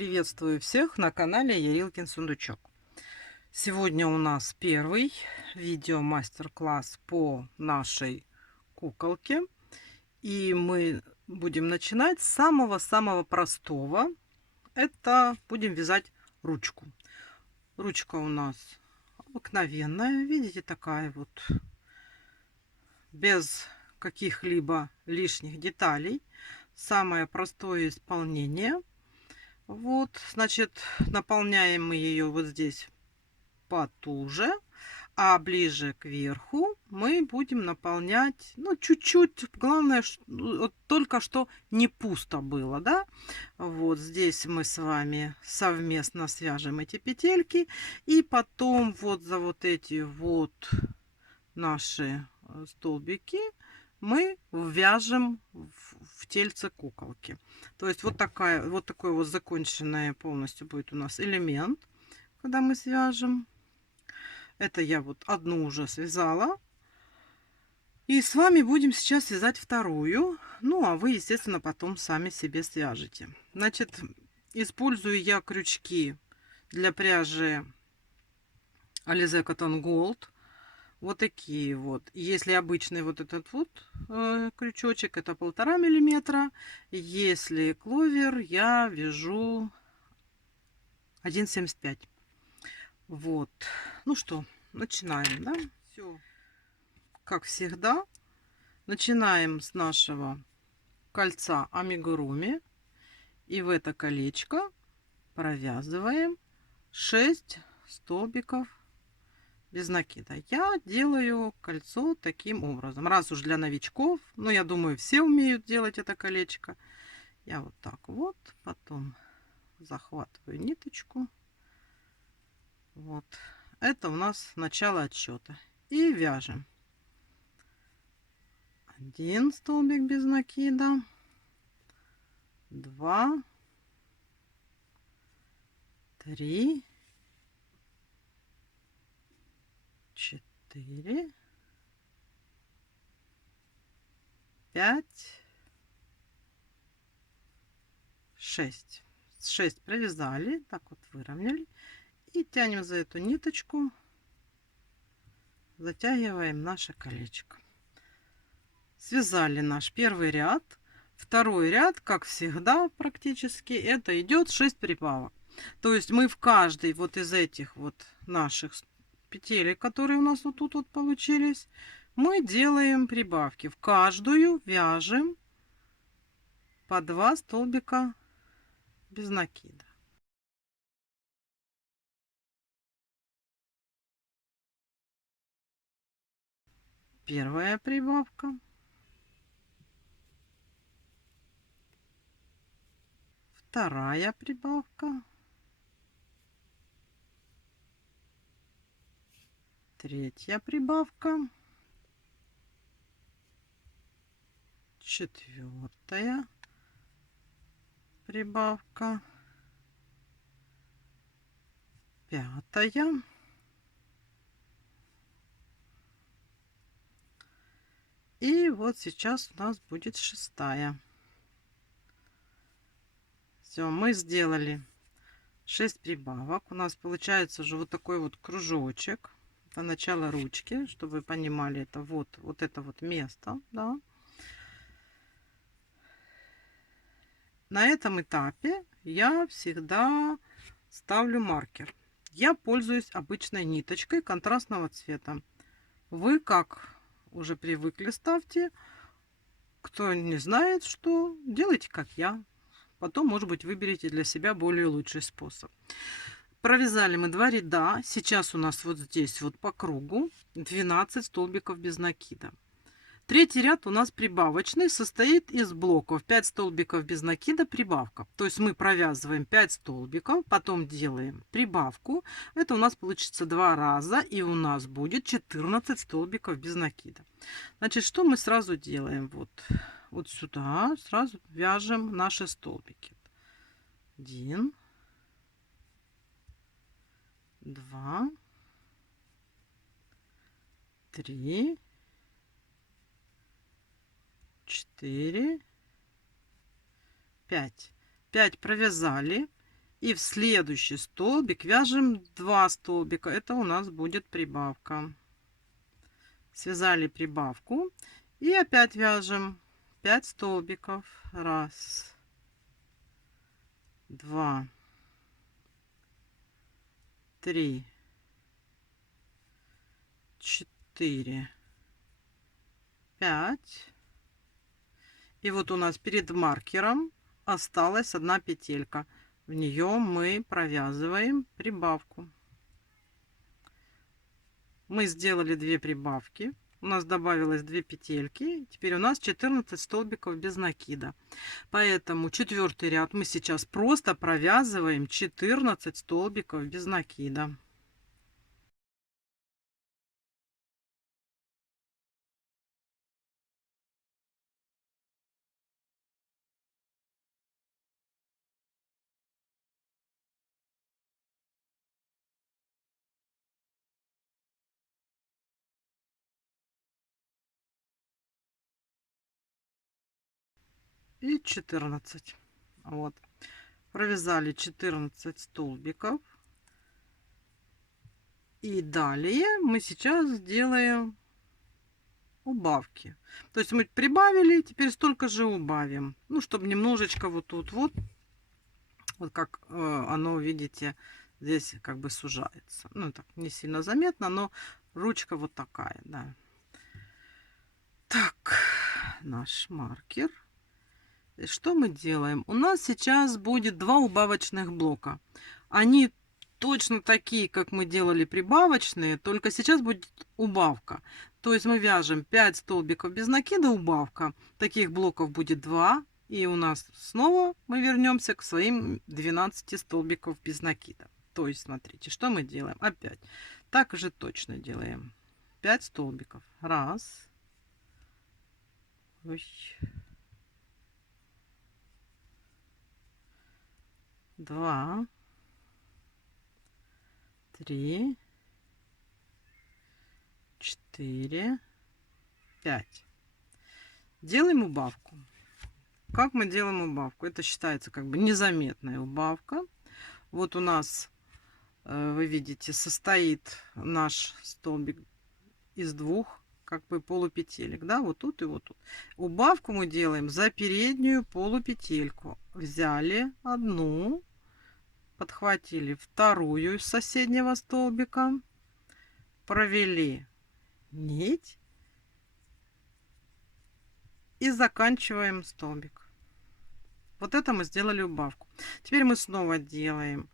Приветствую всех на канале Ярилкин Сундучок. Сегодня у нас первый видео мастер-класс по нашей куколке. И мы будем начинать с самого-самого простого. Это будем вязать ручку. Ручка у нас обыкновенная, видите, такая вот, без каких-либо лишних деталей. Самое простое исполнение. Вот, значит, наполняем мы ее вот здесь потуже, а ближе к верху мы будем наполнять, ну, чуть-чуть. Главное, вот только что не пусто было, да. Вот здесь мы с вами совместно свяжем эти петельки, и потом вот за вот эти вот наши столбики мы вяжем в тельце куколки. То есть вот такой вот законченный полностью будет у нас элемент, когда мы свяжем. Это я вот одну уже связала. И с вами будем сейчас вязать вторую. Ну, а вы, естественно, потом сами себе свяжете. Значит, использую я крючки для пряжи Alize Cotton Gold. Вот такие вот. Если обычный вот этот вот крючочек, это 1,5 мм. Если кловер, я вяжу 1,75. Вот. Ну что, начинаем, да? Все, как всегда, начинаем с нашего кольца амигуруми. И в это колечко провязываем 6 столбиков без накида. Я делаю кольцо таким образом. Раз уж для новичков, но я думаю, все умеют делать это колечко. Я вот так вот, потом захватываю ниточку. Вот. Это у нас начало отсчета. И вяжем. 1 столбик без накида. 2. 3. 4. 5. 6. 6 провязали. Так вот выровняли. И тянем за эту ниточку. Затягиваем наше колечко. Связали наш первый ряд. Второй ряд, как всегда, практически, это идет 6 прибавок. То есть мы в каждый вот из этих вот наших петелек, которые у нас вот тут вот получились, мы делаем прибавки. В каждую вяжем по 2 столбика без накида. Первая прибавка. Вторая прибавка. Третья прибавка. Четвертая прибавка. Пятая. И вот сейчас у нас будет шестая. Все, мы сделали 6 прибавок. У нас получается уже вот такой вот кружочек. Это начало ручки, чтобы вы понимали, это вот это вот место, да. На этом этапе я всегда ставлю маркер. Я пользуюсь обычной ниточкой контрастного цвета. Вы как уже привыкли, ставьте. Кто не знает, что, делайте как я. Потом, может быть, выберите для себя более лучший способ. Провязали мы 2 ряда. Сейчас у нас вот здесь вот по кругу 12 столбиков без накида. Третий ряд у нас прибавочный, состоит из блоков 5 столбиков без накида, прибавка. То есть мы провязываем 5 столбиков, потом делаем прибавку. Это у нас получится 2 раза, и у нас будет 14 столбиков без накида. Значит, что мы сразу делаем? Вот сюда сразу вяжем наши столбики. 1, 2, 3, 4, 5. 5 провязали. И в следующий столбик вяжем 2 столбика. Это у нас будет прибавка. Связали прибавку. И опять вяжем 5 столбиков. 1, 2, 3, 4, 5. И вот у нас перед маркером осталась одна петелька. В нее мы провязываем прибавку. Мы сделали 2 прибавки. У нас добавилось 2 петельки. Теперь у нас 14 столбиков без накида. Поэтому 4-й ряд мы сейчас просто провязываем 14 столбиков без накида. И 14. Вот. Провязали 14 столбиков. И далее мы сейчас сделаем убавки. То есть мы прибавили, теперь столько же убавим. Ну, чтобы немножечко вот тут вот как оно, видите, здесь как бы сужается. Ну, так не сильно заметно, но ручка вот такая, да. Так, наш маркер. И что мы делаем? У нас сейчас будет 2 убавочных блока. Они точно такие, как мы делали прибавочные, только сейчас будет убавка. То есть мы вяжем 5 столбиков без накида, убавка. Таких блоков будет 2. И у нас снова мы вернемся к своим 12 столбиков без накида. То есть, смотрите, что мы делаем? Опять так же точно делаем. 5 столбиков. 1. Ой. 2, 3, 4, 5. Делаем убавку. Как мы делаем убавку? Это считается как бы незаметная убавка. Вот у нас, вы видите, состоит наш столбик из 2 как бы полупетелек, да, вот тут и вот тут. Убавку мы делаем за переднюю полупетельку. Взяли одну, подхватили вторую из соседнего столбика, провели нить и заканчиваем столбик. Вот это мы сделали убавку. Теперь мы снова делаем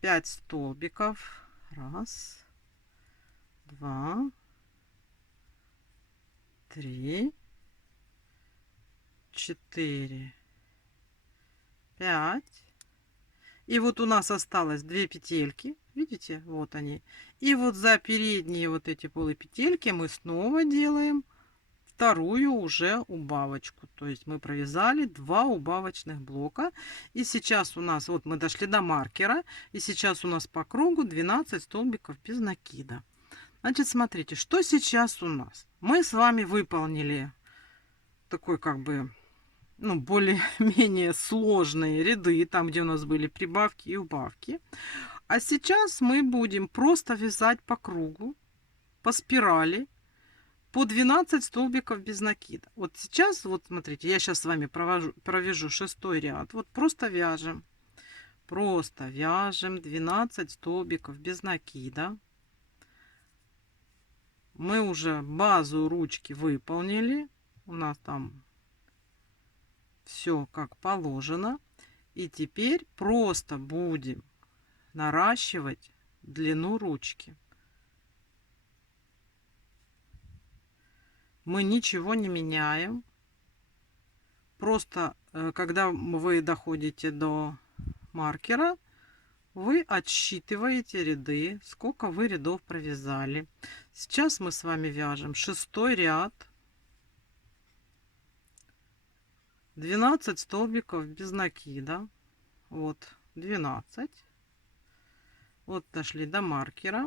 5 столбиков. 1, 2, 3, 4, 5. И вот у нас осталось 2 петельки. Видите, вот они. И вот за передние вот эти полупетельки мы снова делаем вторую уже убавочку. То есть мы провязали 2 убавочных блока. И сейчас у нас, вот мы дошли до маркера. И сейчас у нас по кругу 12 столбиков без накида. Значит, смотрите, что сейчас у нас. Мы с вами выполнили такой как бы, ну, более-менее сложные ряды, там, где у нас были прибавки и убавки. А сейчас мы будем просто вязать по кругу, по спирали, по 12 столбиков без накида. Вот сейчас, вот смотрите, я сейчас с вами провяжу 6-й ряд. Вот просто вяжем. Просто вяжем 12 столбиков без накида. Мы уже базу ручки выполнили. У нас там все как положено. И теперь просто будем наращивать длину ручки. Мы ничего не меняем. Просто когда вы доходите до маркера, вы отсчитываете ряды, сколько вы рядов провязали. Сейчас мы с вами вяжем 6-й ряд. 12 столбиков без накида. Вот 12. Вот дошли до маркера.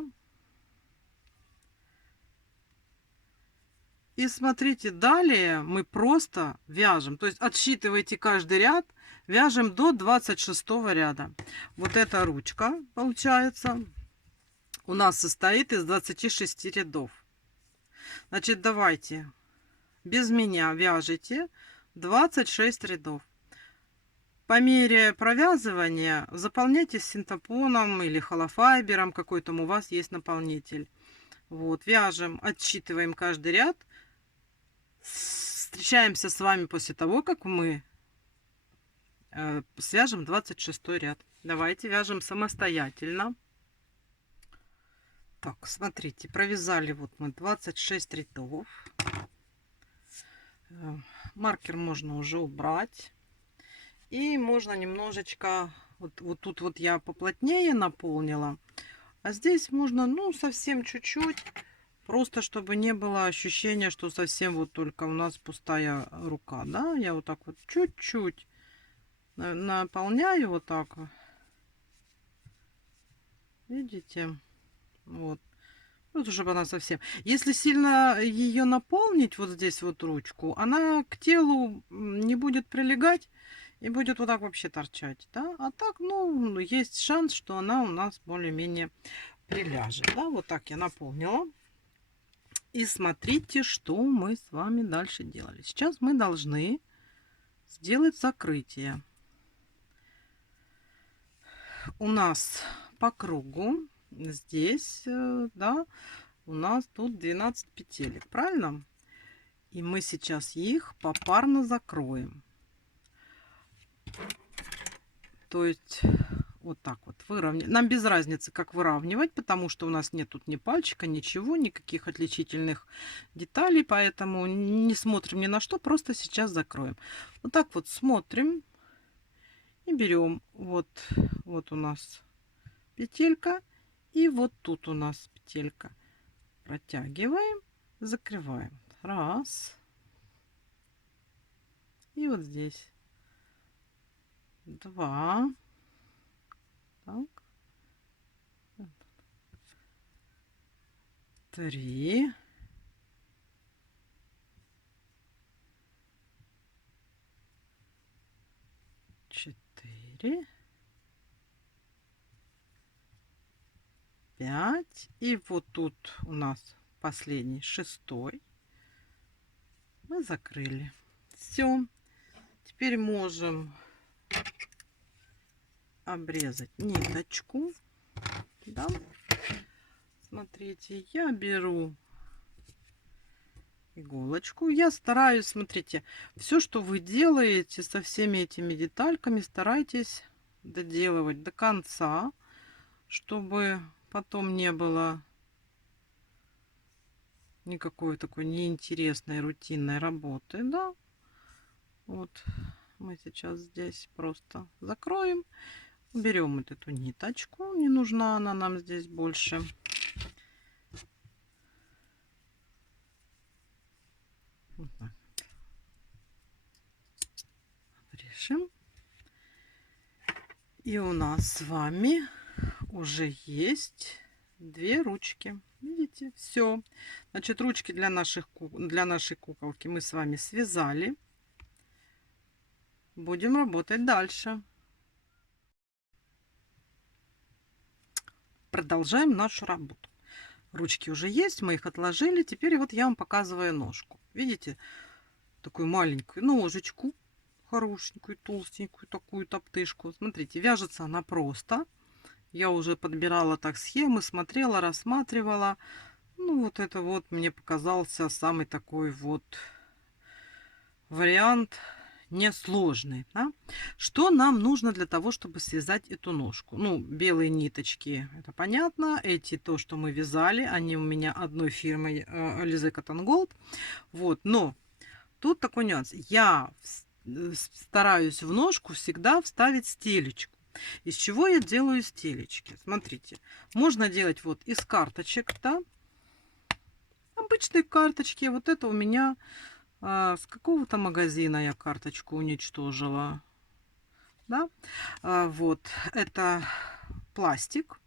И смотрите, далее мы просто вяжем. То есть отсчитываете каждый ряд, Вяжем до 26 ряда. Вот эта ручка, получается, у нас состоит из 26 рядов. Значит, давайте без меня вяжите 26 рядов. По мере провязывания заполняйте синтепоном или холофайбером, какой там у вас есть наполнитель. Вот, вяжем, отсчитываем каждый ряд. Встречаемся с вами после того, как мы свяжем 26 ряд. Давайте вяжем самостоятельно. Так, смотрите, провязали вот мы 26 рядов. Маркер можно уже убрать. И можно немножечко, вот тут вот я поплотнее наполнила, а здесь можно, ну, совсем чуть-чуть, просто чтобы не было ощущения, что совсем вот только у нас пустая рука, да, я вот так вот чуть-чуть наполняю вот так, видите, вот. Вот, чтобы она совсем... Если сильно ее наполнить, вот здесь вот ручку, она к телу не будет прилегать и будет вот так вообще торчать, да? А так, ну, есть шанс, что она у нас более-менее приляжет, да? Вот так я наполнила. И смотрите, что мы с вами дальше делали. Сейчас мы должны сделать закрытие. У нас по кругу здесь, да, у нас тут 12 петелек, правильно? И мы сейчас их попарно закроем. То есть вот так вот выровнять. Нам без разницы, как выравнивать, потому что у нас нет тут ни пальчика, ничего, никаких отличительных деталей, поэтому не смотрим ни на что, просто сейчас закроем. Вот так вот смотрим и берем. Вот у нас петелька, и вот тут у нас петелька. Протягиваем, закрываем. Раз. И вот здесь. Два. Так. Три. Четыре. 5. И вот тут у нас последний, 6. Мы закрыли. Все. Теперь можем обрезать ниточку. Да? Смотрите, я беру иголочку. Я стараюсь, смотрите, все, что вы делаете со всеми этими детальками, старайтесь доделывать до конца, чтобы потом не было никакой такой неинтересной рутинной работы, да. Вот мы сейчас здесь просто закроем, берем вот эту ниточку, не нужна она нам здесь больше. Вот так. Решим. И у нас с вами уже есть 2 ручки. Видите, все. Значит, ручки для нашей куколки мы с вами связали. Будем работать дальше. Продолжаем нашу работу. Ручки уже есть, мы их отложили. Теперь вот я вам показываю ножку. Видите, такую маленькую ножечку, хорошенькую, толстенькую, такую топтышку. Смотрите, вяжется она просто. Я уже подбирала так схемы, смотрела, рассматривала. Ну, вот это вот мне показался самый такой вот вариант несложный. Да? Что нам нужно для того, чтобы связать эту ножку? Ну, белые ниточки, это понятно. Эти, то, что мы вязали, они у меня одной фирмы Alize Cotton Gold. Вот, но тут такой нюанс. Я стараюсь в ножку всегда вставить стелечку. Из чего я делаю стелечки? Смотрите, можно делать вот из карточек, да? Обычные карточки. Вот это у меня с какого-то магазина я карточку уничтожила. Да? Вот, это пластик.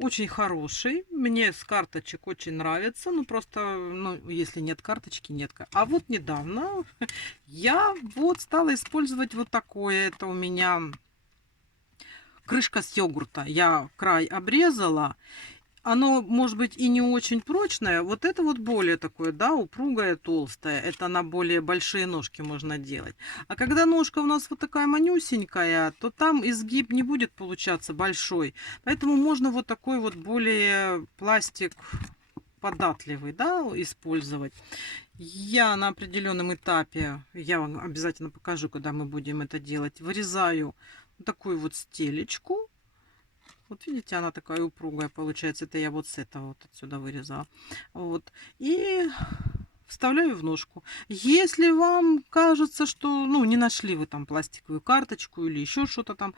очень хороший. Мне с карточек очень нравится. Ну, просто, ну, если нет карточки, нет. А вот недавно я вот стала использовать вот такое. Это у меня крышка с йогурта. Я край обрезала. Оно, может быть, и не очень прочное. Вот это вот более такое, да, упругое, толстое. Это на более большие ножки можно делать. А когда ножка у нас вот такая манюсенькая, то там изгиб не будет получаться большой. Поэтому можно вот такой вот более пластик податливый, да, использовать. Я на определенном этапе, я вам обязательно покажу, когда мы будем это делать, вырезаю такую вот стелечку. Вот видите, она такая упругая получается. Это я вот с этого вот отсюда вырезала. Вот. И вставляю в ножку. Если вам кажется, что, ну, не нашли вы там пластиковую карточку или еще что-то там,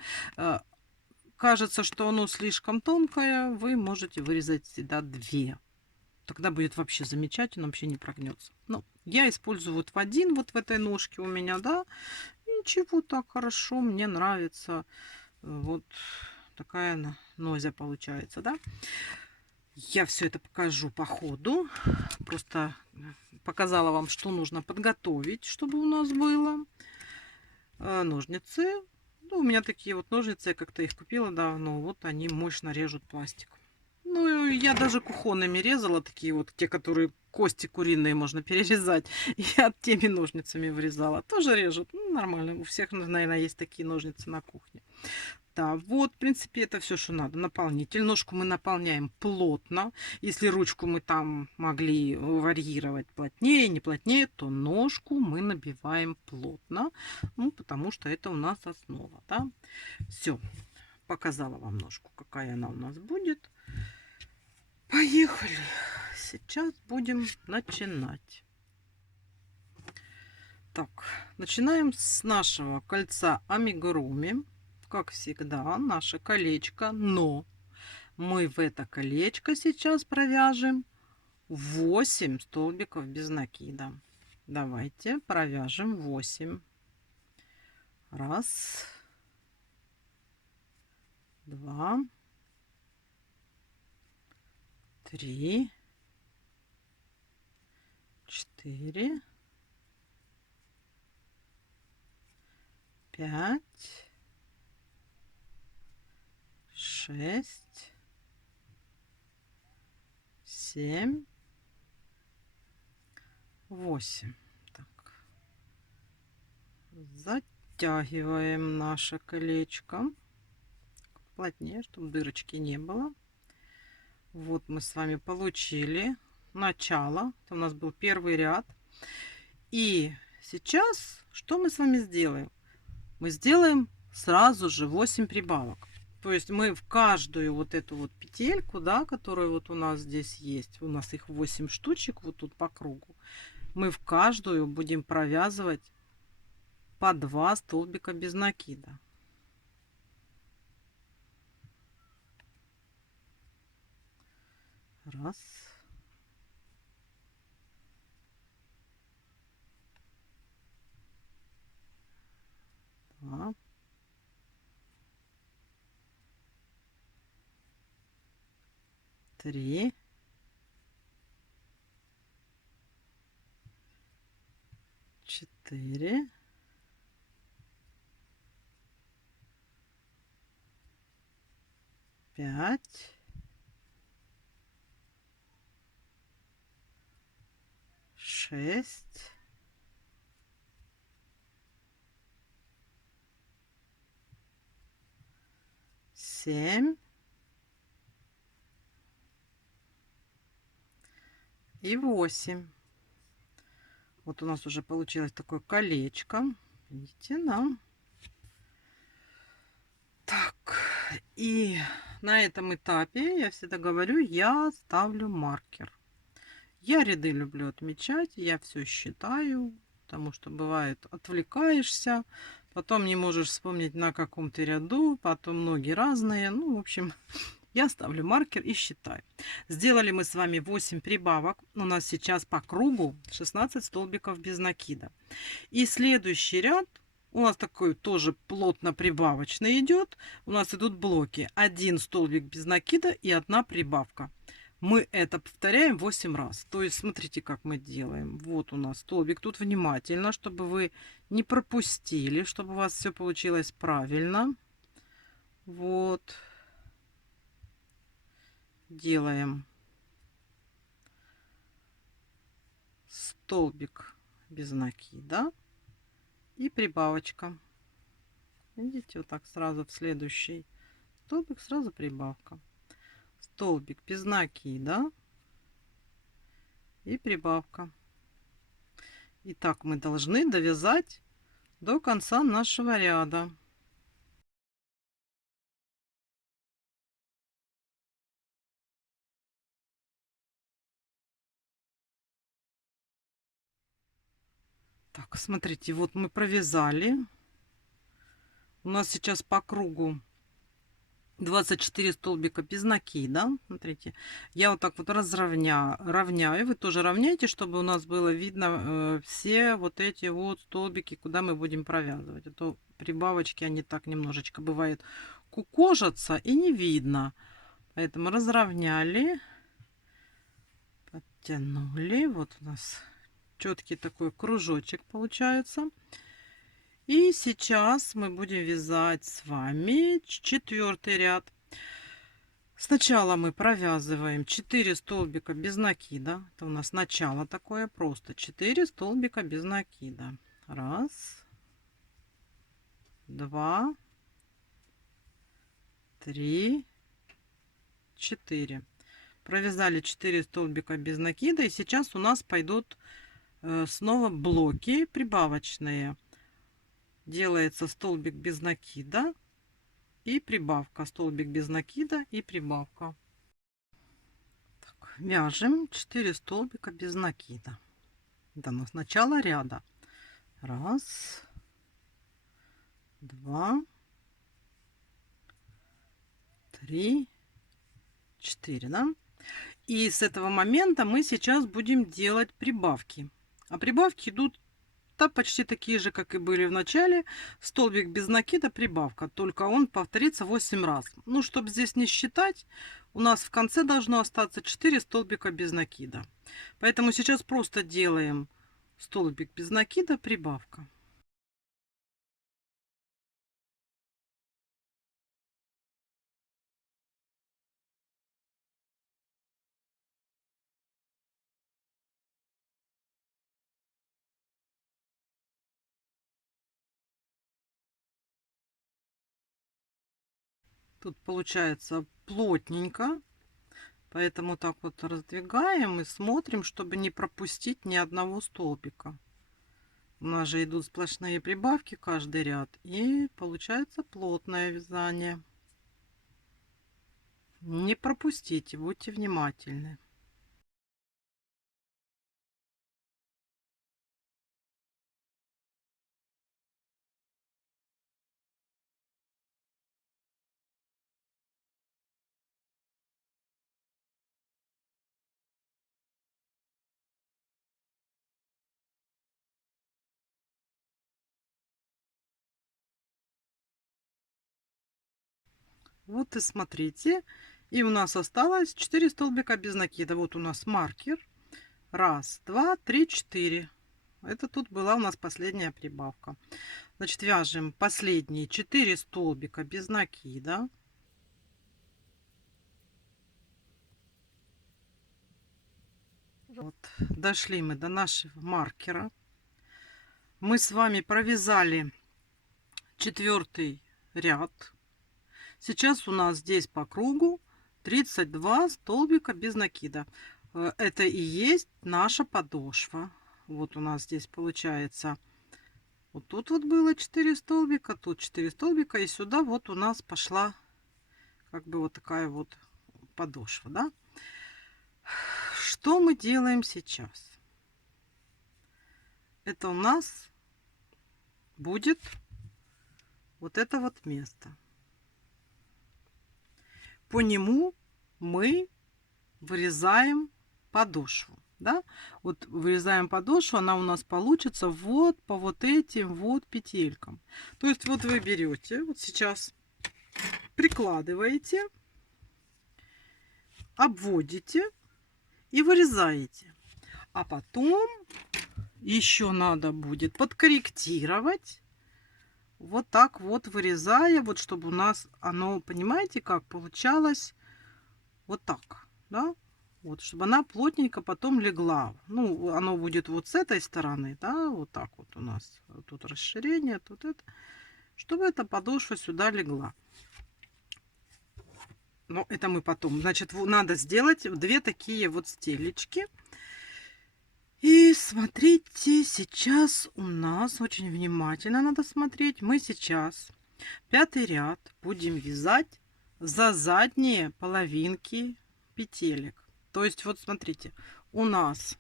кажется, что оно слишком тонкое, вы можете вырезать всегда две. Тогда будет вообще замечательно, вообще не прогнется. Ну, я использую вот в один, вот в этой ножке у меня, да. Ничего, так хорошо, мне нравится. Вот такая нозя получается, да. Я все это покажу по ходу. Просто показала вам, что нужно подготовить, чтобы у нас было. Ножницы. Ну, у меня такие вот ножницы, я как-то их купила давно. Вот они мощно режут пластик. Ну, я даже кухонными резала, такие вот, те, которые кости куриные можно перерезать. Я теми ножницами вырезала. Тоже режут. Ну, нормально. У всех, наверное, есть такие ножницы на кухне. Да, вот, в принципе, это все, что надо. Наполнитель. Ножку мы наполняем плотно. Если ручку мы там могли варьировать плотнее, не плотнее, то ножку мы набиваем плотно. Ну, потому что это у нас основа, да. Все, показала вам ножку, какая она у нас будет. Поехали. Сейчас будем начинать. Так, начинаем с нашего кольца амигуруми. Как всегда, наше колечко, но мы в это колечко сейчас провяжем 8 столбиков без накида. Давайте провяжем 8. Раз, два, три, 4, 5, 6, 7, 8. Так. Затягиваем наше колечко плотнее, чтобы дырочки не было. Вот мы с вами получили начало. Это у нас был первый ряд. И сейчас что мы с вами сделаем? Мы сделаем сразу же 8 прибавок. То есть мы в каждую вот эту вот петельку, да, которая вот у нас здесь есть, у нас их 8 штучек вот тут по кругу, мы в каждую будем провязывать по 2 столбика без накида. Раз. Два. Три. 4. 5. 6. 7. И 8. Вот у нас уже получилось такое колечко. Видите, да? Так, и на этом этапе, я всегда говорю, я ставлю маркер. Я ряды люблю отмечать, я все считаю, потому что бывает отвлекаешься, потом не можешь вспомнить, на каком ты ряду, потом ноги разные. Ну, в общем, я ставлю маркер и считаю. Сделали мы с вами 8 прибавок. У нас сейчас по кругу 16 столбиков без накида. И следующий ряд У нас такой тоже плотно прибавочный идет. У нас идут блоки. Один столбик без накида и одна прибавка. Мы это повторяем 8 раз. То есть смотрите, как мы делаем. Вот у нас столбик. Тут внимательно, чтобы вы не пропустили, чтобы у вас все получилось правильно. Вот. Делаем столбик без накида и прибавочка. Видите, вот так сразу в следующий столбик, сразу прибавка. Столбик без накида и прибавка. И так мы должны довязать до конца нашего ряда. Так, смотрите, вот мы провязали. У нас сейчас по кругу 24 столбика без накида. Смотрите, я вот так вот равняю. Вы тоже равняйте, чтобы у нас было видно все вот эти вот столбики, куда мы будем провязывать. А то прибавочки, они так немножечко бывает кукожатся и не видно. Поэтому разровняли, подтянули. Вот у нас четкий такой кружочек получается. И сейчас мы будем вязать с вами 4-й ряд. Сначала мы провязываем 4 столбика без накида. Это у нас начало такое, просто 4 столбика без накида. 1, 2, 3, 4. Провязали 4 столбика без накида. И сейчас у нас пойдут снова блоки прибавочные. Делается столбик без накида и прибавка. Столбик без накида и прибавка. Так, вяжем 4 столбика без накида. Это у нас начало ряда. 1, 2, 3, 4, да? И с этого момента мы сейчас будем делать прибавки. А прибавки идут почти такие же, как и были в начале. Столбик без накида, прибавка. Только он повторится 8 раз. Ну, чтобы здесь не считать, у нас в конце должно остаться 4 столбика без накида. Поэтому сейчас просто делаем столбик без накида, прибавка. Тут получается плотненько, поэтому так вот раздвигаем и смотрим, чтобы не пропустить ни одного столбика. У нас же идут сплошные прибавки каждый ряд, и получается плотное вязание. Не пропустите, будьте внимательны. Вот и смотрите, и у нас осталось 4 столбика без накида. Вот у нас маркер. 1, 2, 3, 4. Это тут была у нас последняя прибавка. Значит, вяжем последние 4 столбика без накида. Вот, дошли мы до нашего маркера. Мы с вами провязали 4-й ряд. Сейчас у нас здесь по кругу 32 столбика без накида. Это и есть наша подошва. Вот у нас здесь получается, вот тут вот было 4 столбика, тут 4 столбика, и сюда вот у нас пошла как бы вот такая вот подошва, да? Что мы делаем сейчас? Это у нас будет вот это вот место. По нему мы вырезаем подошву. да, вот вырезаем подошву, она у нас получится вот по вот этим вот петелькам. То есть вот вы берете, вот сейчас прикладываете, обводите и вырезаете. А потом еще надо будет подкорректировать. Вот так вот вырезая, вот чтобы у нас оно, понимаете, как получалось, вот так, да, вот, чтобы она плотненько потом легла. Ну, оно будет вот с этой стороны, да, вот так вот у нас. Тут расширение, тут это. Чтобы эта подошва сюда легла. Но это мы потом. Значит, надо сделать две такие вот стелечки. И смотрите, сейчас у нас очень внимательно надо смотреть. Мы сейчас 5-й ряд будем вязать за задние половинки петелек. То есть вот смотрите, у нас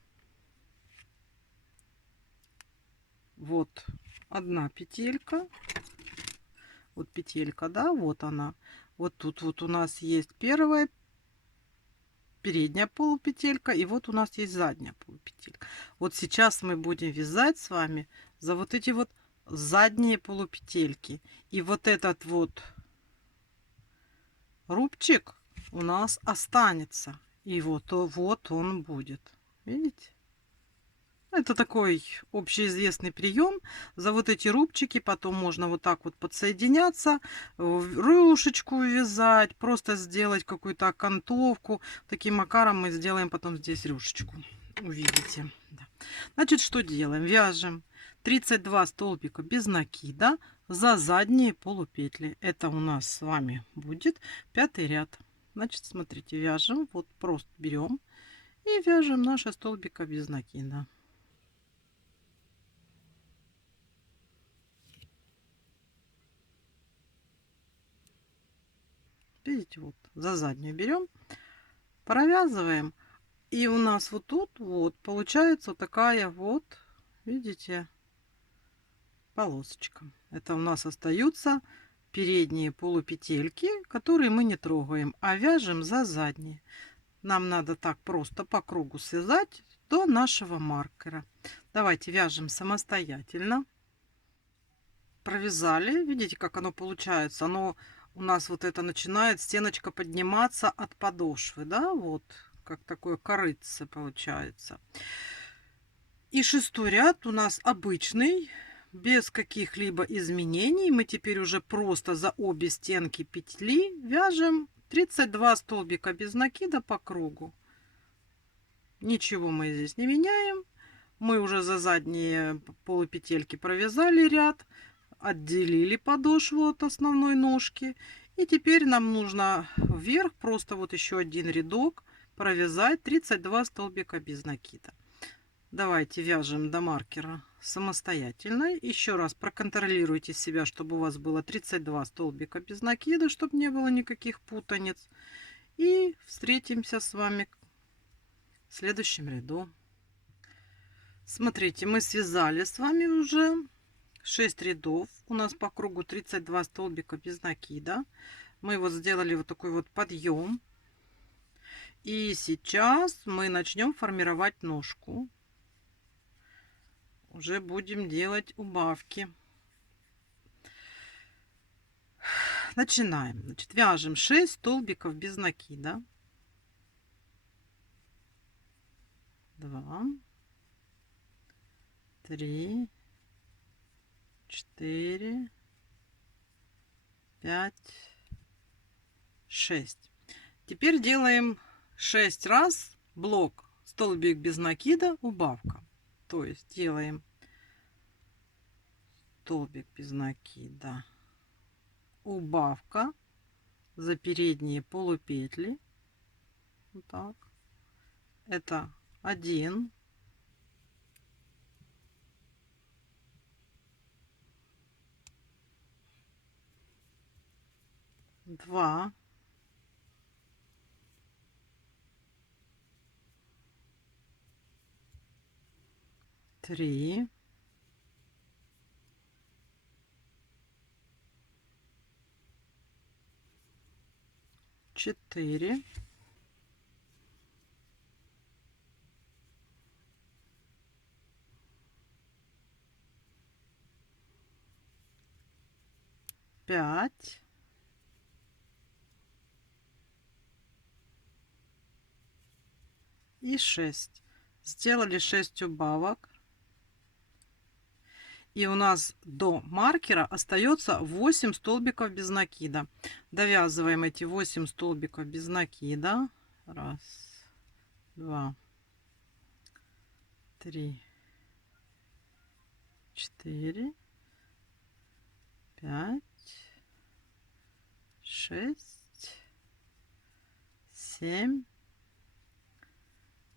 вот одна петелька, вот петелька, да, вот она. Вот тут вот у нас есть первая передняя полупетелька, и вот у нас есть задняя полупетелька. Вот сейчас мы будем вязать с вами за вот эти вот задние полупетельки. И вот этот вот рубчик у нас останется. И вот он будет. Видите? Это такой общеизвестный прием. За вот эти рубчики потом можно вот так вот подсоединяться, рюшечку вязать, просто сделать какую-то окантовку. Таким макаром мы сделаем потом здесь рюшечку. Увидите. Да. Значит, что делаем? Вяжем 32 столбика без накида за задние полупетли. Это у нас с вами будет 5-й ряд. Значит, смотрите, вяжем. Вот просто берем и вяжем наши столбика без накида. Видите, вот за заднюю берем, провязываем, и у нас вот тут вот получается такая вот, видите, полосочка. Это у нас остаются передние полупетельки, которые мы не трогаем, а вяжем за задние. Нам надо так просто по кругу связать до нашего маркера. Давайте вяжем самостоятельно. Провязали, видите, как оно получается. Оно у нас вот это начинает стеночка подниматься от подошвы, да, вот как такое корытце получается. И 6-й ряд у нас обычный, без каких-либо изменений. Мы теперь уже просто за обе стенки петли вяжем 32 столбика без накида по кругу. Ничего мы здесь не меняем. Мы уже за задние полупетельки провязали ряд, отделили подошву от основной ножки. И теперь нам нужно вверх просто вот еще один рядок провязать 32 столбика без накида. Давайте вяжем до маркера самостоятельно. Еще раз проконтролируйте себя, чтобы у вас было 32 столбика без накида, чтобы не было никаких путаниц. И встретимся с вами в следующем ряду. Смотрите, мы связали с вами уже 6 рядов. У нас по кругу 32 столбика без накида. Мы вот сделали вот такой вот подъем. И сейчас мы начнем формировать ножку. Уже будем делать убавки. Начинаем. Значит, вяжем 6 столбиков без накида. 2, 3, 4, 5, 6. Теперь делаем 6 раз блок столбик без накида, убавка. То есть делаем столбик без накида, убавка за передние полупетли. Вот так. Это 1, 2, 3, 4, 5 и 6. Сделали 6 убавок. И у нас до маркера остается 8 столбиков без накида. Довязываем эти 8 столбиков без накида. Раз, два, три, 4, 5, 6, 7,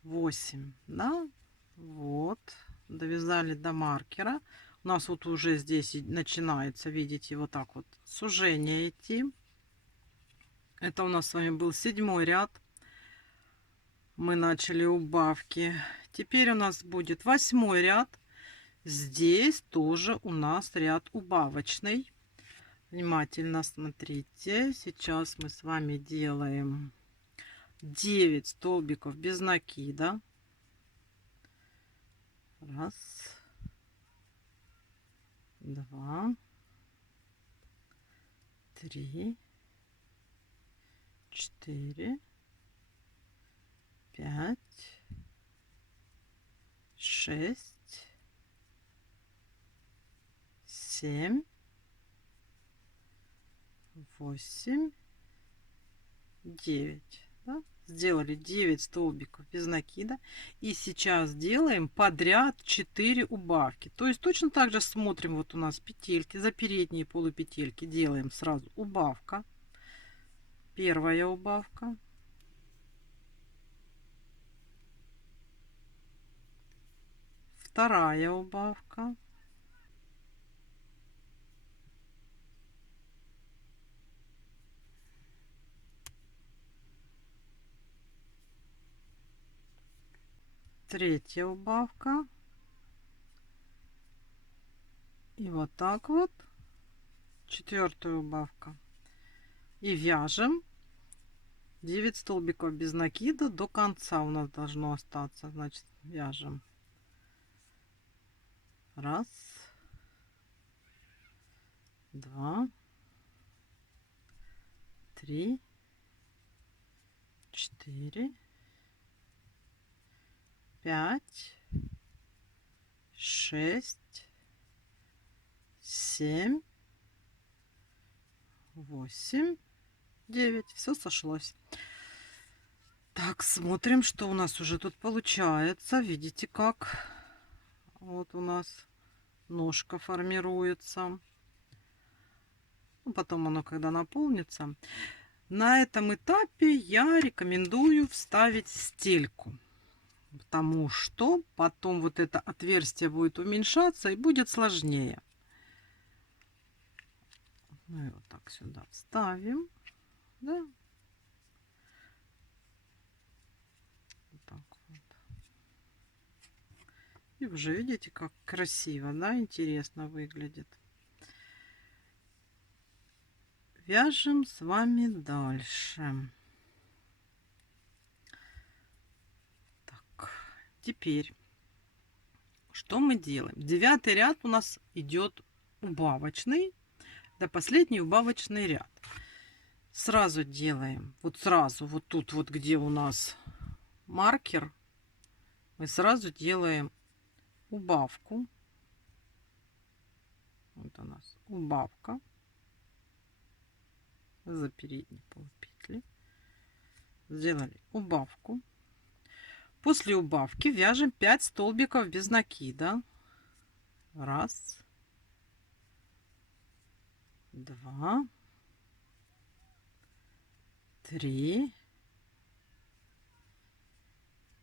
8. Да? Вот. Довязали до маркера. У нас вот уже здесь начинается, видите, вот так вот сужение идти. Это у нас с вами был 7-й ряд. Мы начали убавки. Теперь у нас будет 8-й ряд. Здесь тоже у нас ряд убавочный. Внимательно смотрите. Сейчас мы с вами делаем 9 столбиков без накида. Раз, два, три, 4, 5, 6, 7, 8, 9. Да? Сделали 9 столбиков без накида. И сейчас делаем подряд 4 убавки. То есть точно так же смотрим, вот у нас петельки, за передние полупетельки делаем сразу убавка. Первая убавка. Вторая убавка. Третья убавка. И вот так вот. Четвертая убавка. И вяжем 9 столбиков без накида до конца у нас должно остаться. Значит, вяжем. Раз, два, три, 4, 5, 6, 7, 8, 9. Все сошлось. Так, смотрим, что у нас уже тут получается. Видите, как вот у нас ножка формируется. Ну, потом оно, когда наполнится. На этом этапе я рекомендую вставить стельку, потому что потом вот это отверстие будет уменьшаться и будет сложнее. Ну и вот так сюда вставим. Да? Вот так вот. И уже видите, как красиво, да, интересно выглядит. Вяжем с вами дальше. Так, теперь что мы делаем? 9-й ряд у нас идет убавочный, до последний убавочный ряд. Сразу делаем, вот сразу, вот тут вот, где у нас маркер, мы сразу делаем убавку. Вот у нас убавка за передние полупетли. Сделали убавку. После убавки вяжем 5 столбиков без накида. Раз, два, три,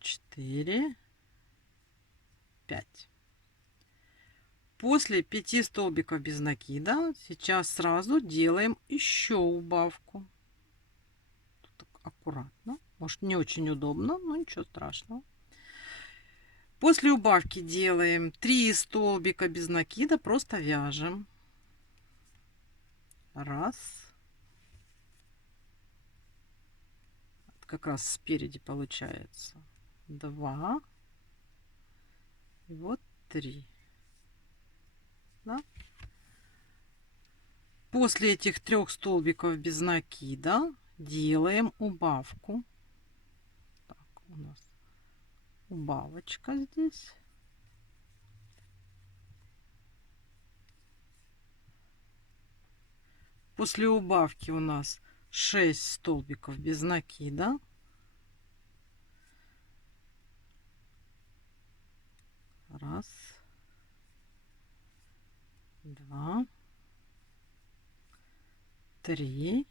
4, 5. После 5 столбиков без накида сейчас сразу делаем еще убавку. Тут аккуратно. Может, не очень удобно, но ничего страшного. После убавки делаем 3 столбика без накида, просто вяжем. Раз. Как раз спереди получается. 2. И вот 3. Да? После этих 3 столбиков без накида делаем убавку. Так, у нас убавочка здесь. После убавки у нас 6 столбиков без накида. Раз, два, три,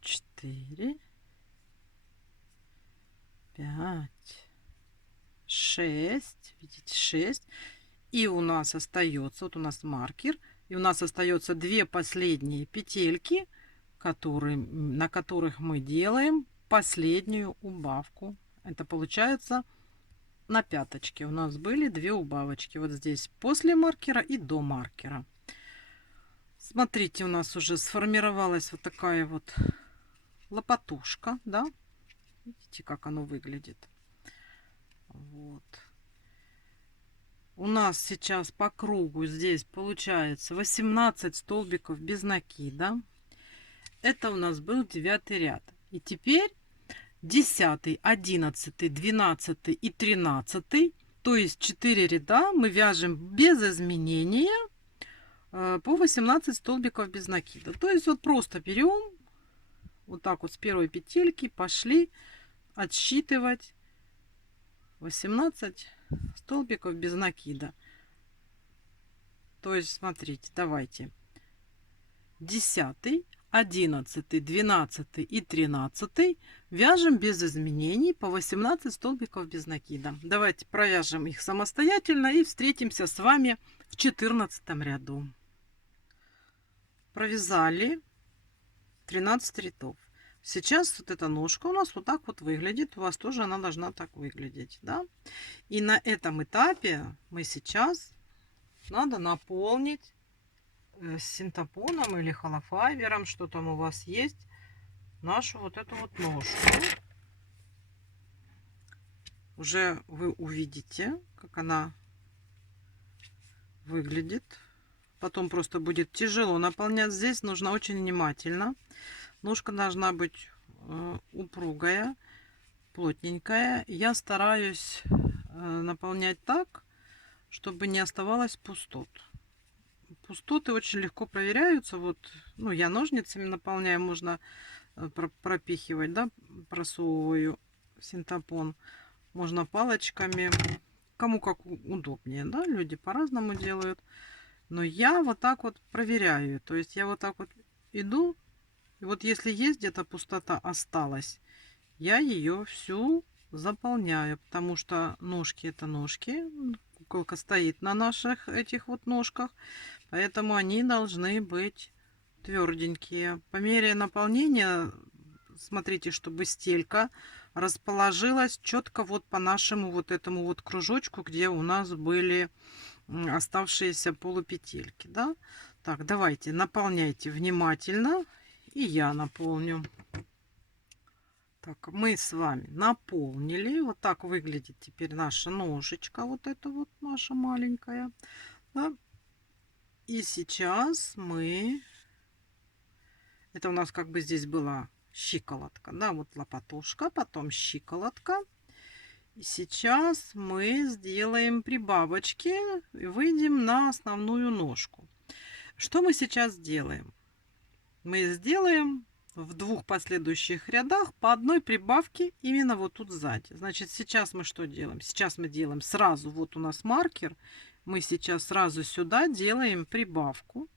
4, 5, 6. Видите, 6. И у нас остается, вот у нас маркер, и у нас остается 2 последние петельки, на которых мы делаем последнюю убавку. Это получается на пяточке у нас были 2 убавочки. Вот здесь после маркера и до маркера. Смотрите, у нас уже сформировалась вот такая вот лопатушка, да? Видите, как оно выглядит. Вот. У нас сейчас по кругу здесь получается 18 столбиков без накида. Это у нас был 9 ряд. И теперь 10, 11, 12 и 13, то есть 4 ряда мы вяжем без изменения по 18 столбиков без накида. То есть вот просто берем вот так вот с первой петельки, пошли отсчитывать 18 столбиков без накида. То есть смотрите, давайте 10, 11, 12 и 13 вяжем без изменений по 18 столбиков без накида. Давайте провяжем их самостоятельно и встретимся с вами в 14 ряду. Провязали 13 рядов. Сейчас вот эта ножка у нас вот так вот выглядит. У вас тоже она должна так выглядеть, да? И на этом этапе мы сейчас надо наполнить синтепоном или холофайбером, что там у вас есть, нашу вот эту вот ножку. Уже вы увидите, как она выглядит. Потом просто будет тяжело наполнять. Здесь нужно очень внимательно. Ножка должна быть упругая, плотненькая. Я стараюсь наполнять так, чтобы не оставалось пустот. Пустоты очень легко проверяются. Вот, ну, я ножницами наполняю, можно пропихивать, да, просовываю синтепон. Можно палочками, кому как удобнее, да, люди по-разному делают. Но я вот так вот проверяю. То есть я вот так вот иду, и вот если есть где-то пустота осталась, я ее всю заполняю, потому что ножки это ножки. Куколка стоит на наших этих вот ножках, поэтому они должны быть тверденькие. По мере наполнения смотрите, чтобы стелька расположилась четко вот по нашему вот этому вот кружочку, где у нас были оставшиеся полупетельки, да? Так, давайте наполняйте внимательно, и я наполню. Так, мы с вами наполнили. Вот так выглядит теперь наша ножечка, вот эта вот наша маленькая, да? И сейчас мы, это у нас как бы здесь была щиколотка, да, вот лопатушка, потом щиколотка. И сейчас мы сделаем прибавочки и выйдем на основную ножку. Что мы сейчас сделаем? Мы сделаем в 2 последующих рядах по одной прибавке именно вот тут сзади. Значит, сейчас мы что делаем? Сейчас мы делаем сразу, вот у нас маркер, мы сейчас сразу сюда делаем прибавку.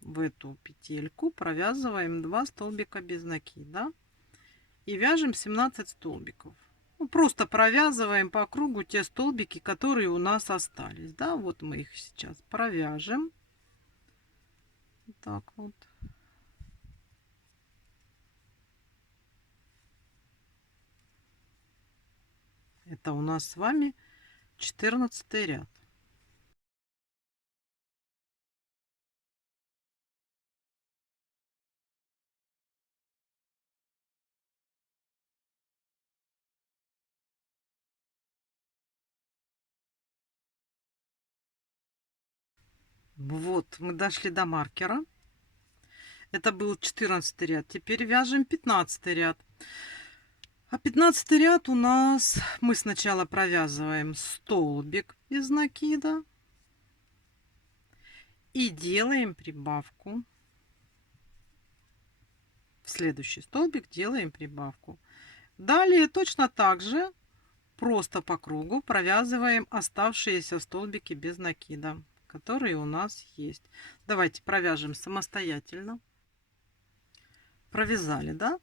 В эту петельку провязываем 2 столбика без накида и вяжем 17 столбиков. Ну, просто провязываем по кругу те столбики, которые у нас остались, да, вот мы их сейчас провяжем. Так вот. Это у нас с вами 14 ряд. Вот, мы дошли до маркера. Это был 14 ряд. Теперь вяжем 15 ряд. А 15 ряд у нас мы сначала провязываем столбик из накида и делаем прибавку. В следующий столбик делаем прибавку. Далее точно так же просто по кругу провязываем оставшиеся столбики без накида, которые у нас есть. Давайте провяжем самостоятельно. Провязали, да?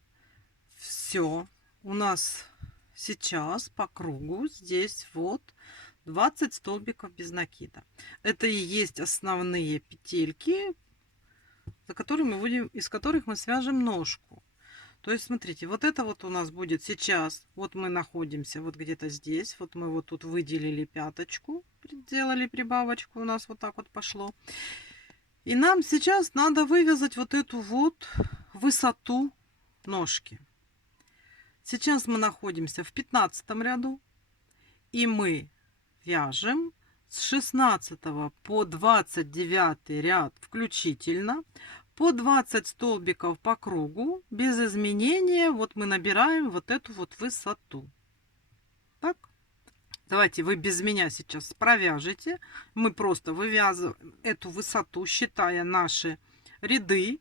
Все. У нас сейчас по кругу здесь вот 20 столбиков без накида. Это и есть основные петельки, за которыми мы будем, из которых мы свяжем ножку. То есть, смотрите, вот это вот у нас будет сейчас. Вот мы находимся вот где-то здесь. Вот мы вот тут выделили пяточку, сделали прибавочку. У нас вот так вот пошло. И нам сейчас надо вывязать вот эту вот высоту ножки. Сейчас мы находимся в 15 ряду. И мы вяжем с 16 по 29 ряд включительно по 20 столбиков по кругу без изменения. Вот мы набираем вот эту вот высоту. Так, давайте вы без меня сейчас провяжете. Мы просто вывязываем эту высоту, считая наши ряды.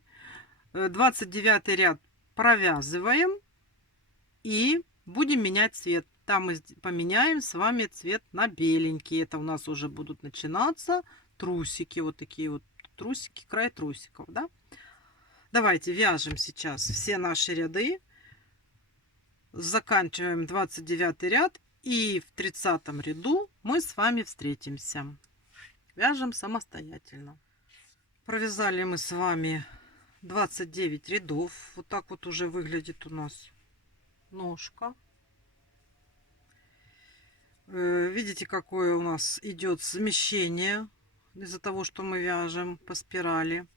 29 ряд провязываем и будем менять цвет. Там мы поменяем с вами цвет на беленький. Это у нас уже будут начинаться трусики. Вот такие вот трусики, край трусиков, да? Давайте вяжем сейчас все наши ряды. Заканчиваем 29 ряд. И в 30 ряду мы с вами встретимся. Вяжем самостоятельно. Провязали мы с вами 29 рядов. Вот так вот уже выглядит у нас ножка. Видите, какое у нас идет смещение из-за того, что мы вяжем по спирали.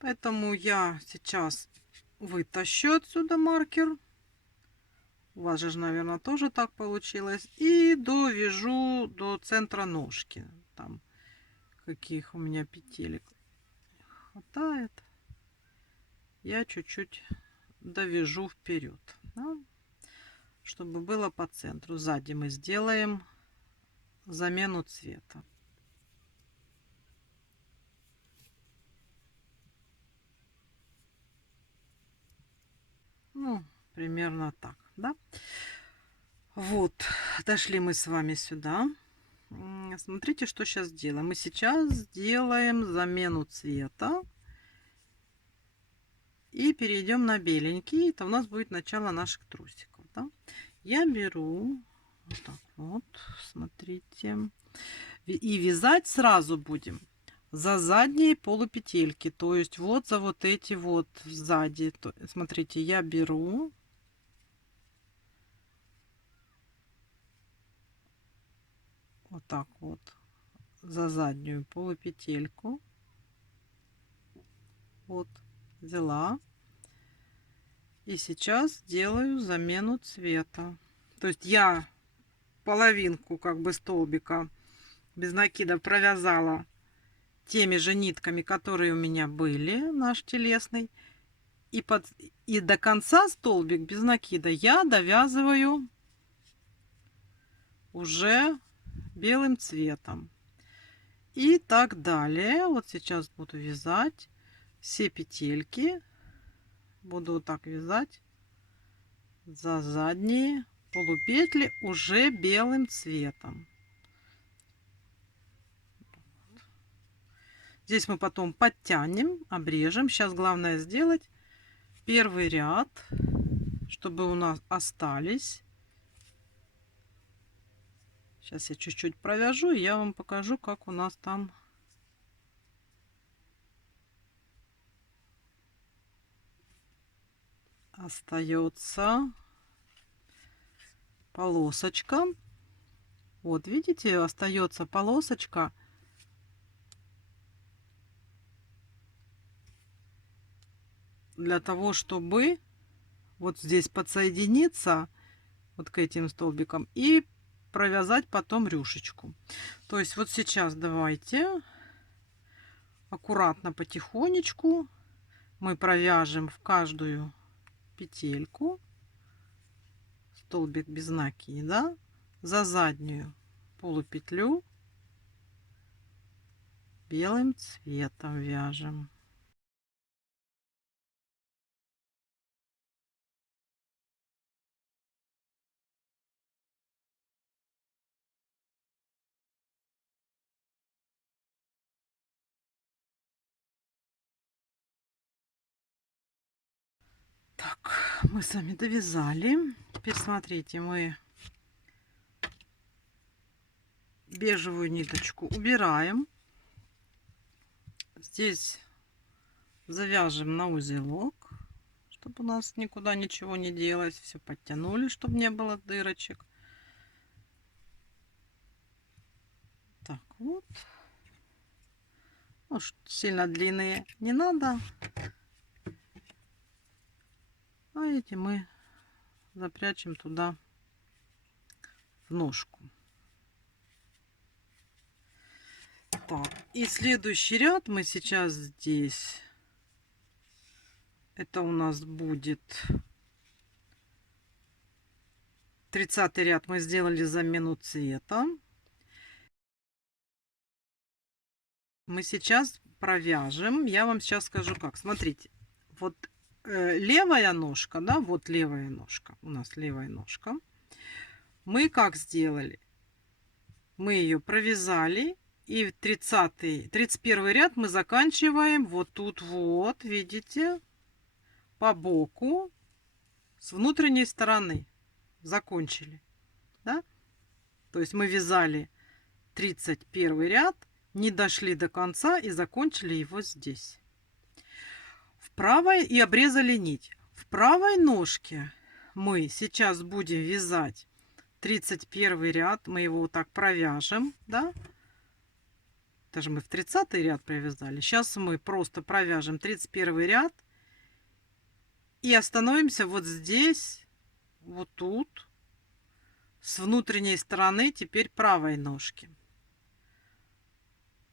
Поэтому я сейчас вытащу отсюда маркер. У вас же, наверное, тоже так получилось. И довяжу до центра ножки. Там каких у меня петелек хватает. Я чуть-чуть довяжу вперед. Да? Чтобы было по центру. Сзади мы сделаем замену цвета. Ну, примерно так, да? Вот, дошли мы с вами сюда. Смотрите, что сейчас делаем. Мы сейчас сделаем замену цвета. И перейдем на беленький. Это у нас будет начало наших трусиков. Да? Я беру вот так вот, смотрите. И вязать сразу будем за задние полупетельки. То есть вот за вот эти вот сзади. Смотрите, я беру вот так вот за заднюю полупетельку. Вот, взяла. И сейчас делаю замену цвета. То есть я половинку как бы столбика без накида провязала теми же нитками, которые у меня были, наш телесный. И до конца столбик без накида я довязываю уже белым цветом. И так далее. Вот сейчас буду вязать все петельки. Буду вот так вязать за задние полупетли уже белым цветом. Здесь мы потом подтянем, обрежем. Сейчас главное сделать первый ряд, чтобы у нас остались. Сейчас я чуть-чуть провяжу, и я вам покажу, как у нас там остается полосочка. Вот видите, остается полосочка. Для того, чтобы вот здесь подсоединиться вот к этим столбикам и провязать потом рюшечку. То есть вот сейчас давайте аккуратно, потихонечку мы провяжем в каждую петельку столбик без накида, за заднюю полупетлю белым цветом вяжем. Так, мы с вами довязали. Теперь смотрите, мы бежевую ниточку убираем. Здесь завяжем на узелок, чтобы у нас никуда ничего не делось. Все подтянули, чтобы не было дырочек. Так, вот. Ну, сильно длинные не надо. А эти мы запрячем туда в ножку. Так, и следующий ряд мы сейчас здесь. Это у нас будет 30 ряд. Мы сделали замену цвета. Мы сейчас провяжем. Я вам сейчас скажу как. Смотрите, вот левая ножка, да, вот левая ножка. У нас левая ножка. Мы как сделали? Мы ее провязали. И 31 ряд мы заканчиваем вот тут вот, видите, по боку с внутренней стороны. Закончили, да? То есть мы вязали 31 ряд, не дошли до конца и закончили его здесь. В правой и обрезали нить. В правой ножке мы сейчас будем вязать 31 ряд. Мы его вот так провяжем, да? Даже мы в 30 ряд провязали. Сейчас мы просто провяжем 31 ряд и остановимся вот здесь, вот тут, с внутренней стороны теперь правой ножки.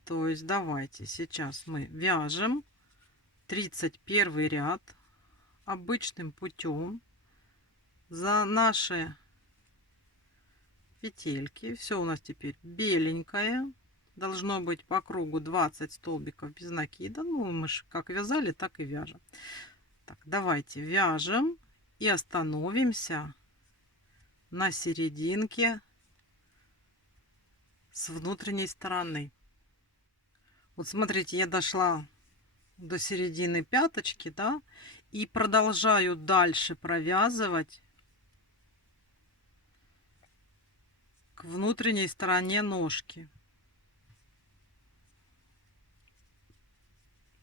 То есть давайте сейчас мы вяжем 31 ряд обычным путем за наши петельки. Все у нас теперь беленькое. Должно быть по кругу 20 столбиков без накида. Ну, мы же как вязали, так и вяжем. Так, давайте вяжем и остановимся на серединке с внутренней стороны. Вот смотрите, я дошла до середины пяточки, да, и продолжаю дальше провязывать к внутренней стороне ножки.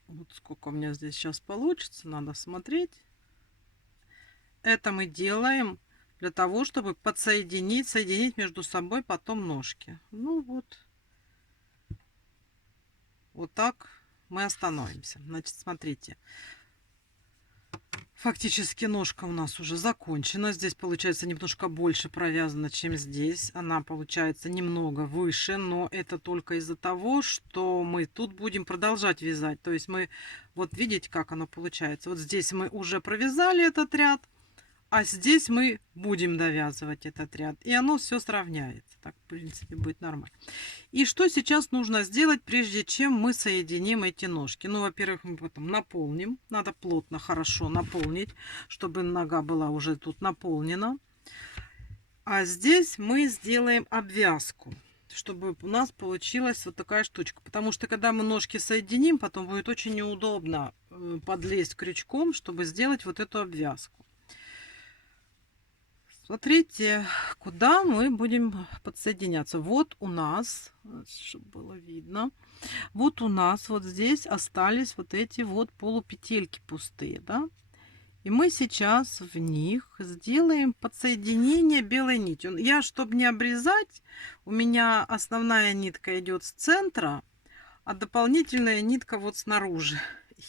Вот сколько у меня здесь сейчас получится, надо смотреть. Это мы делаем для того, чтобы соединить между собой потом ножки. Ну вот, вот так мы остановимся. Значит, смотрите. Фактически ножка у нас уже закончена. Здесь получается немножко больше провязано, чем здесь. Она получается немного выше, но это только из-за того, что мы тут будем продолжать вязать. То есть мы, вот видите, как оно получается. Вот здесь мы уже провязали этот ряд, а здесь мы будем довязывать этот ряд. И оно все сравняется. Так, в принципе, будет нормально. И что сейчас нужно сделать, прежде чем мы соединим эти ножки? Ну, во-первых, мы потом наполним. Надо плотно, хорошо наполнить, чтобы нога была уже тут наполнена. А здесь мы сделаем обвязку, чтобы у нас получилась вот такая штучка. Потому что, когда мы ножки соединим, потом будет очень неудобно подлезть крючком, чтобы сделать вот эту обвязку. Смотрите, куда мы будем подсоединяться. Вот у нас, чтобы было видно, вот у нас вот здесь остались вот эти вот полупетельки пустые, да? И мы сейчас в них сделаем подсоединение белой нитью. Я, чтобы не обрезать, у меня основная нитка идет с центра, а дополнительная нитка вот снаружи.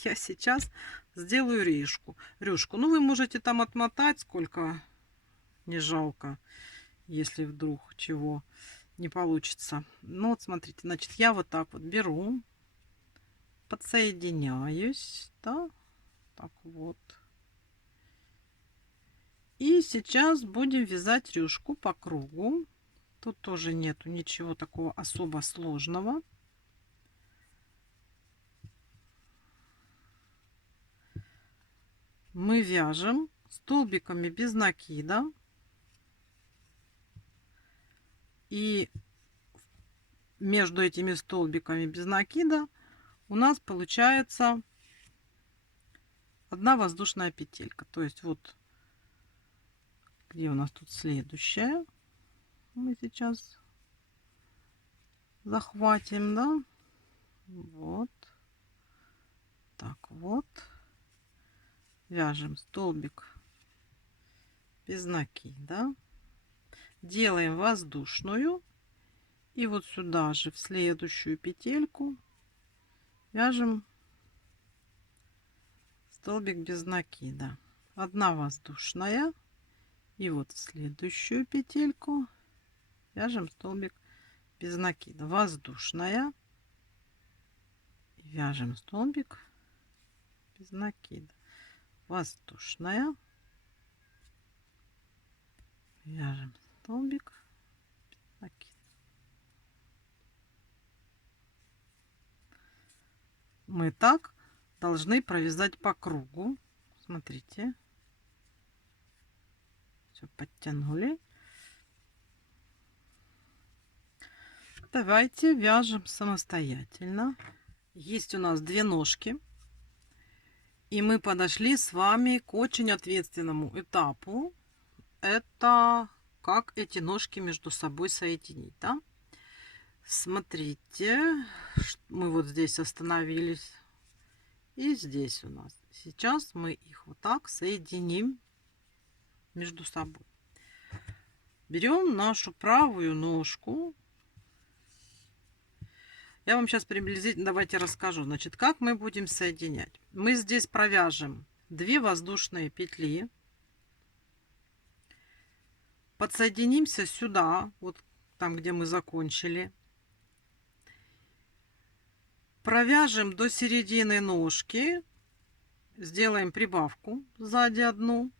Я сейчас сделаю режку. Ну, вы можете там отмотать сколько... Не жалко, если вдруг чего не получится. Ну вот смотрите, значит, я вот так вот беру, подсоединяюсь, да, так вот. И сейчас будем вязать рюшку по кругу. Тут тоже нету ничего такого особо сложного. Мы вяжем столбиками без накида. И между этими столбиками без накида у нас получается одна воздушная петелька. То есть вот где у нас тут следующая. Мы сейчас захватим, да? Вот. Так вот. Вяжем столбик без накида. Делаем воздушную. И вот сюда же в следующую петельку вяжем столбик без накида. Одна воздушная. И вот в следующую петельку вяжем столбик без накида. Воздушная. Вяжем столбик без накида. Воздушная. Вяжем столбик без накида. Мы так должны провязать по кругу. Смотрите. Все подтянули. Давайте вяжем самостоятельно. Есть у нас две ножки. И мы подошли с вами к очень ответственному этапу. Это как эти ножки между собой соединить, да? Смотрите, мы вот здесь остановились. И здесь у нас. Сейчас мы их вот так соединим между собой. Берем нашу правую ножку. Я вам сейчас приблизительно давайте расскажу. Значит, как мы будем соединять. Мы здесь провяжем 2 воздушные петли. Подсоединимся сюда, вот там, где мы закончили. Провяжем до середины ножки. Сделаем прибавку сзади одну.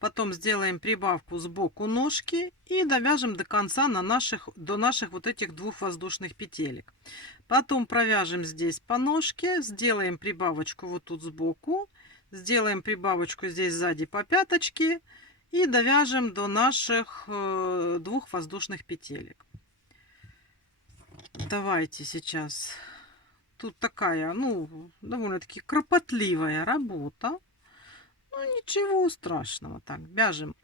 Потом сделаем прибавку сбоку ножки и довяжем до конца до наших вот этих 2 воздушных петелек. Потом провяжем здесь по ножке, сделаем прибавочку вот тут сбоку, сделаем прибавочку здесь сзади по пяточке и довяжем до наших 2 воздушных петелек. Давайте сейчас. Тут такая, ну, довольно-таки кропотливая работа. Ну, ничего страшного. Так, вяжем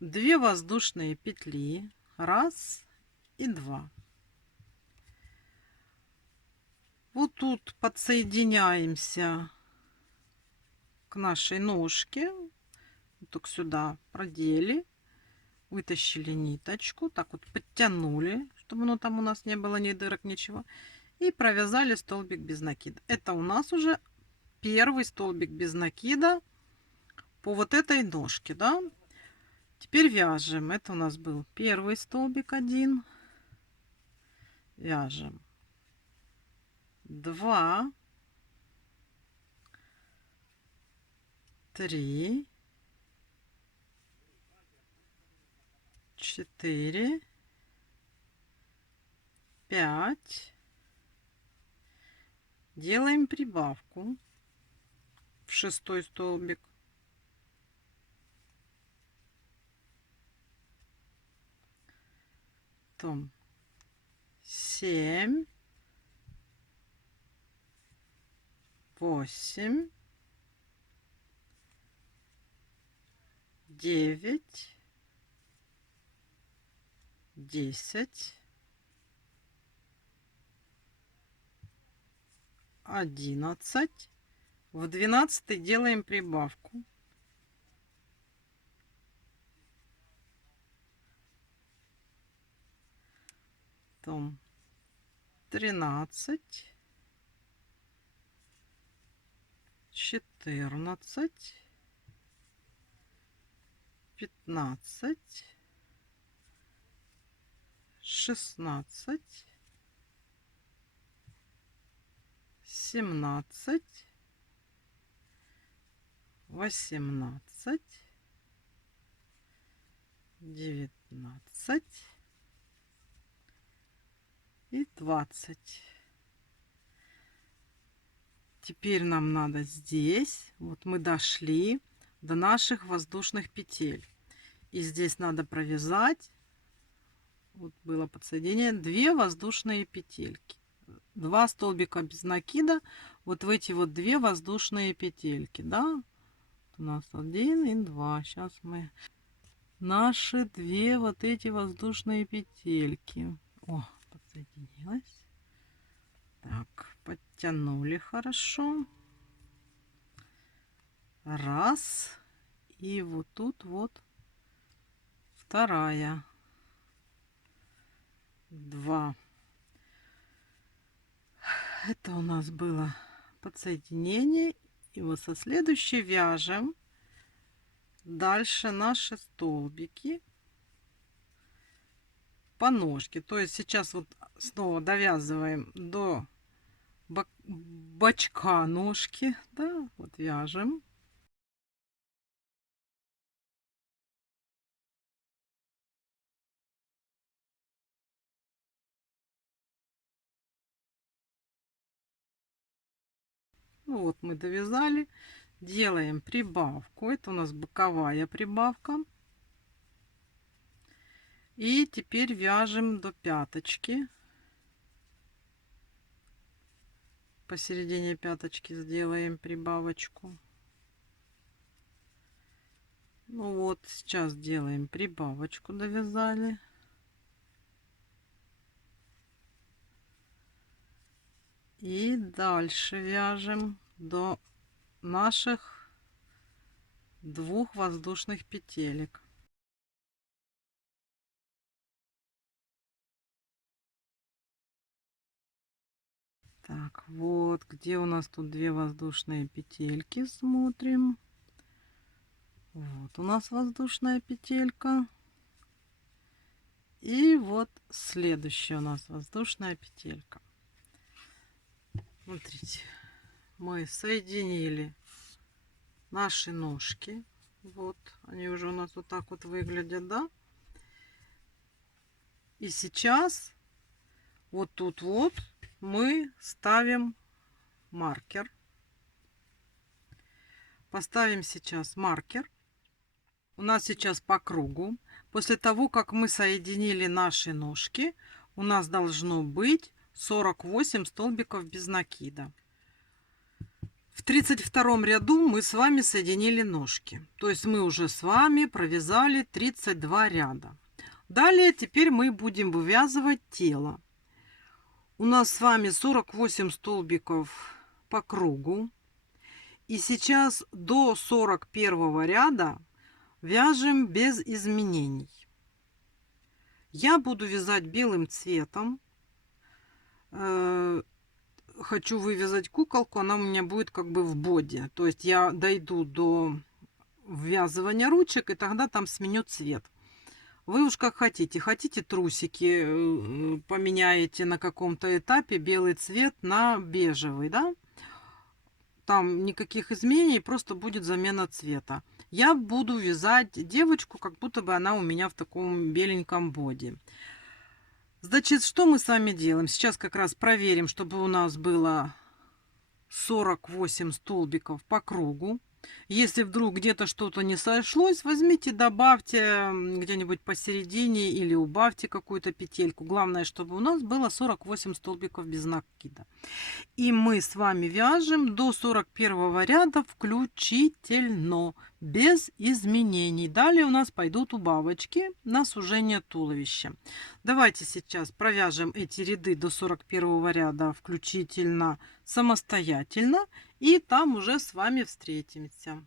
2 воздушные петли. 1 и 2. Вот тут подсоединяемся к нашей ножке. Только сюда продели. Вытащили ниточку. Так вот подтянули, чтобы оно там у нас не было ни дырок, ничего. И провязали столбик без накида. Это у нас уже первый столбик без накида по вот этой ножке, да. Теперь вяжем. Это у нас был первый столбик 1. Вяжем 2, 3, 4, 5. Делаем прибавку в 6-й столбик. Потом 7, 8, 9, 10, 11. В 12 делаем прибавку. Потом 13, 14, 15, 16, 17, 18, 19 и 20. Теперь нам надо здесь, вот мы дошли до наших воздушных петель. И здесь надо провязать, вот было подсоединение, 2 воздушные петельки. 2 столбика без накида, вот в эти вот 2 воздушные петельки, да? У нас 1 и 2. Сейчас мы наши 2 вот эти воздушные петельки. О, подсоединилась. Так, подтянули хорошо. Раз. И вот тут вот вторая. 2. Это у нас было подсоединение. И вот со следующей вяжем дальше наши столбики по ножке. То есть сейчас вот снова довязываем до бочка ножки, да, вот вяжем. Ну вот мы довязали, делаем прибавку. Это у нас боковая прибавка. И теперь вяжем до пяточки. Посередине пяточки сделаем прибавочку. Ну вот, сейчас делаем прибавочку, довязали. И дальше вяжем до наших 2 воздушных петелек. Так, вот где у нас тут 2 воздушные петельки, смотрим. Вот у нас воздушная петелька. И вот следующая у нас воздушная петелька. Смотрите, мы соединили наши ножки. Вот они уже у нас вот так вот выглядят, да? И сейчас вот тут вот мы ставим маркер. Поставим сейчас маркер. У нас сейчас по кругу. После того, как мы соединили наши ножки, у нас должно быть 48 столбиков без накида. В 32 ряду мы с вами соединили ножки. То есть мы уже с вами провязали 32 ряда. Далее теперь мы будем вывязывать тело. У нас с вами 48 столбиков по кругу. И сейчас до 41 ряда вяжем без изменений. Я буду вязать белым цветом. Хочу вывязать куколку, она у меня будет как бы в боди. То есть я дойду до ввязывания ручек, и тогда там сменю цвет. Вы уж как хотите. Хотите трусики поменяете на каком-то этапе белый цвет на бежевый, да? Там никаких изменений, просто будет замена цвета. Я буду вязать девочку, как будто бы она у меня в таком беленьком боди. Значит, что мы с вами делаем? Сейчас как раз проверим, чтобы у нас было 48 столбиков по кругу. Если вдруг где-то что-то не сошлось, возьмите, добавьте где-нибудь посередине или убавьте какую-то петельку. Главное, чтобы у нас было 48 столбиков без накида. И мы с вами вяжем до 41 ряда включительно, без изменений. Далее у нас пойдут убавочки на сужение туловища. Давайте сейчас провяжем эти ряды до 41 ряда включительно самостоятельно. И там уже с вами встретимся.